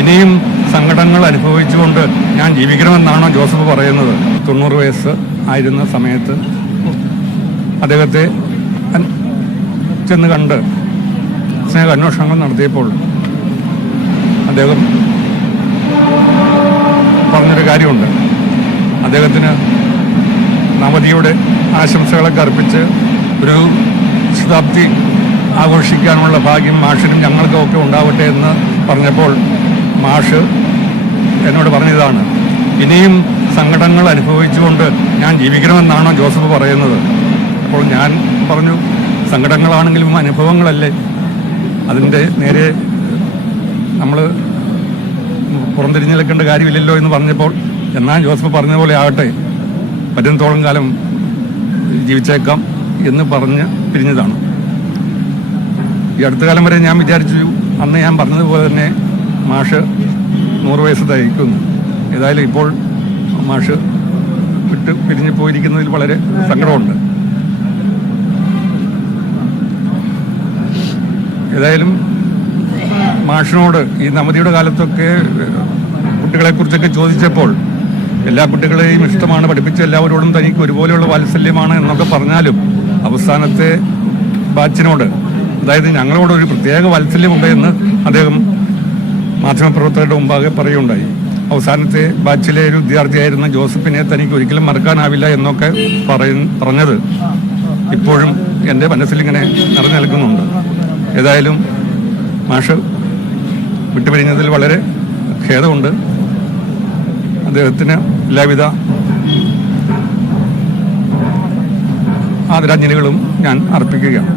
ഇനിയും സങ്കടങ്ങൾ അനുഭവിച്ചുകൊണ്ട് ഞാൻ ജീവിക്കണമെന്നാണോ ജോസഫ് പറയുന്നത്? 90 വയസ്സ് ആയിരുന്ന സമയത്ത് അദ്ദേഹത്തെ ചെന്ന് കണ്ട് സ്നേഹ അന്വേഷണങ്ങൾ നടത്തിയപ്പോൾ അദ്ദേഹം പറഞ്ഞൊരു കാര്യമുണ്ട്. അദ്ദേഹത്തിന് നവതിയുടെ ആശംസകളൊക്കെ അർപ്പിച്ച് ഒരു ശതാബ്ദി ആഘോഷിക്കാനുള്ള ഭാഗ്യം മാഷിനും ഞങ്ങൾക്കൊക്കെ ഉണ്ടാവട്ടെ എന്ന് പറഞ്ഞപ്പോൾ മാഷ് എന്നോട് പറഞ്ഞതാണ്, ഇനിയും സങ്കടങ്ങൾ അനുഭവിച്ചുകൊണ്ട് ഞാൻ ജീവിക്കണമെന്നാണോ ജോസഫ് പറയുന്നത്? അപ്പോൾ ഞാൻ പറഞ്ഞു, സങ്കടങ്ങളാണെങ്കിലും അനുഭവങ്ങളല്ലേ, അതിൻ്റെ നേരെ നമ്മൾ പുറംതിരിഞ്ഞ് നിൽക്കേണ്ട കാര്യമില്ലല്ലോ എന്ന് പറഞ്ഞപ്പോൾ, എന്നാൽ ജോസഫ് പറഞ്ഞ പോലെ ആകട്ടെ, പറ്റുന്നത്തോളം കാലം ജീവിച്ചേക്കാം എന്ന് പറഞ്ഞ് പിരിഞ്ഞതാണ്. ഈ അടുത്ത കാലം വരെ ഞാൻ വിചാരിച്ചു, അന്ന് ഞാൻ പറഞ്ഞതുപോലെ തന്നെ മാഷ് 100 വയസ്സ് തയ്ക്കുന്നു. ഏതായാലും ഇപ്പോൾ മാഷ് വിട്ട് പിരിഞ്ഞു പോയിരിക്കുന്നതിൽ വളരെ സങ്കടമുണ്ട്. ഏതായാലും മാഷിനോട് ഈ നവതിയുടെ കാലത്തൊക്കെ കുട്ടികളെക്കുറിച്ചൊക്കെ ചോദിച്ചപ്പോൾ എല്ലാ കുട്ടികളെയും ഇഷ്ടമാണ്, പഠിപ്പിച്ച എല്ലാവരോടും തനിക്ക് ഒരുപോലെയുള്ള വാത്സല്യമാണ് എന്നൊക്കെ പറഞ്ഞാലും അവസാനത്തെ ബാച്ചിനോട്, അതായത് ഞങ്ങളോട് ഒരു പ്രത്യേക വാത്സല്യമുണ്ട് എന്ന് അദ്ദേഹം മാധ്യമപ്രവർത്തകരുടെ മുമ്പാകെ പറയുകയുണ്ടായി. അവസാനത്തെ ബാച്ചിലെ ഒരു വിദ്യാർത്ഥിയായിരുന്ന ജോസഫിനെ തനിക്ക് ഒരിക്കലും മറക്കാനാവില്ല എന്നൊക്കെ പറഞ്ഞത് ഇപ്പോഴും എൻ്റെ മനസ്സിലിങ്ങനെ നിറഞ്ഞു നിൽക്കുന്നുണ്ട്. ഏതായാലും മാഷ് വിട്ടുപിരിഞ്ഞതിൽ വളരെ ഖേദമുണ്ട്. അദ്ദേഹത്തിന് എല്ലാവിധ ആദരാഞ്ജലികളും ഞാൻ അർപ്പിക്കുകയാണ്.